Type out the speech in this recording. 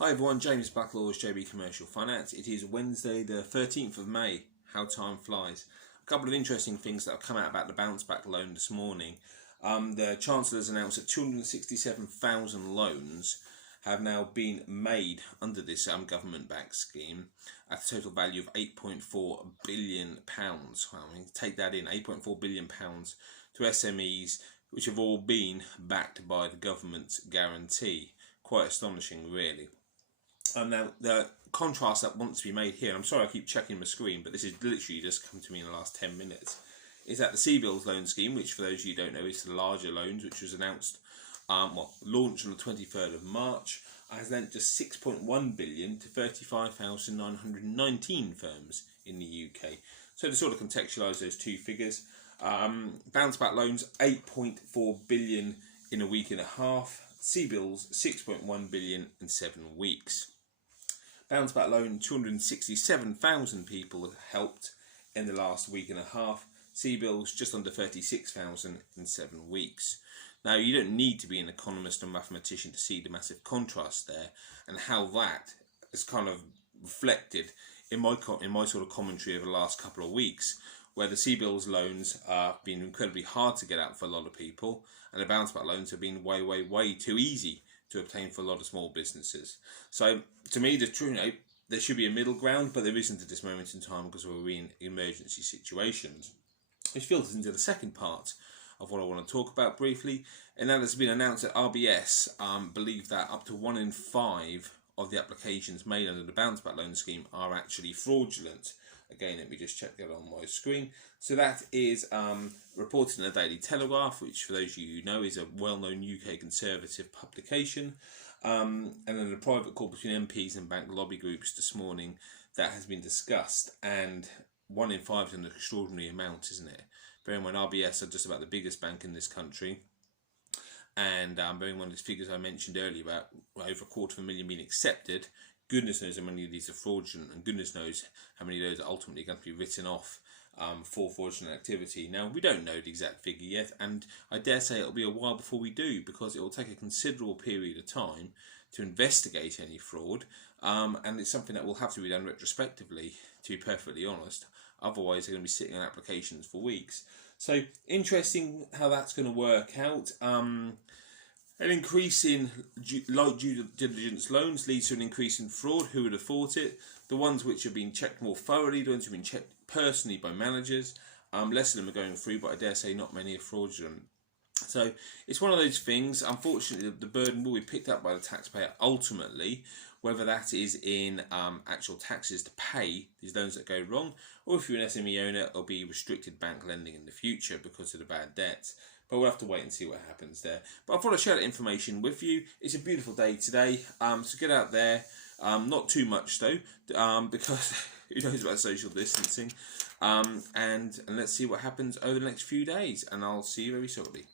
Hi everyone, James Blacklaw's JB Commercial Finance. It is Wednesday the 13th of May. How time flies. A couple of interesting things that have come out about the bounce back loan this morning. The Chancellor has announced that 267,000 loans have now been made under this government backed scheme at a total value of £8.4 billion. Take that in, £8.4 billion to SMEs, which have all been backed by the government's guarantee. Quite astonishing, really. Now, the contrast that wants to be made here, and I'm sorry I keep checking my screen, but this is literally just come to me in the last 10 minutes, is that the CBILS loan scheme, which for those of you who don't know is the larger loans, which was announced, launched on the 23rd of March, has lent just £6.1 billion to 35,919 firms in the UK. So to sort of contextualise those two figures, bounce back loans, £8.4 billion in a week and a half, CBILS, £6.1 billion in 7 weeks. Bounce back loan, 267,000 people helped in the last week and a half. CBILS, just under 36,000 in 7 weeks. Now, you don't need to be an economist or mathematician to see the massive contrast there and how that is kind of reflected in my sort of commentary over the last couple of weeks, where the CBILS loans have been incredibly hard to get out for a lot of people, and the bounce back loans have been way too easy to obtain for a lot of small businesses. So to me, there should be a middle ground, but there isn't at this moment in time because we're in emergency situations. Which filters into the second part of what I want to talk about briefly, and that has been announced that RBS believe that up to 1 in 5 of the applications made under the bounce back loan scheme are actually fraudulent. Again, let me just check that on my screen. So that is reported in the Daily Telegraph, which for those of you who know is a well-known UK Conservative publication. And then the private call between MPs and bank lobby groups this morning that has been discussed. And 1 in 5 is an extraordinary amount, isn't it? Bearing in mind RBS are just about the biggest bank in this country. And bearing in mind these figures I mentioned earlier about over 250,000 being accepted, goodness knows how many of these are fraudulent, and goodness knows how many of those are ultimately going to be written off for fraudulent activity. Now, we don't know the exact figure yet, and I dare say it'll be a while before we do, because it will take a considerable period of time to investigate any fraud, and it's something that will have to be done retrospectively, to be perfectly honest. Otherwise, they're going to be sitting on applications for weeks. So, interesting how that's going to work out. An increase in light due diligence loans leads to an increase in fraud. Who would have thought it? The ones which have been checked more thoroughly, the ones who have been checked personally by managers, less of them are going through, but I dare say not many are fraudulent. So it's one of those things. Unfortunately, the burden will be picked up by the taxpayer ultimately, whether that is in actual taxes to pay these loans that go wrong, or if you're an SME owner, it'll be restricted bank lending in the future because of the bad debts. But we'll have to wait and see what happens there. But I thought I'd share that information with you. It's a beautiful day today, so get out there. Not too much though, because who knows about social distancing. And let's see what happens over the next few days. And I'll see you very shortly.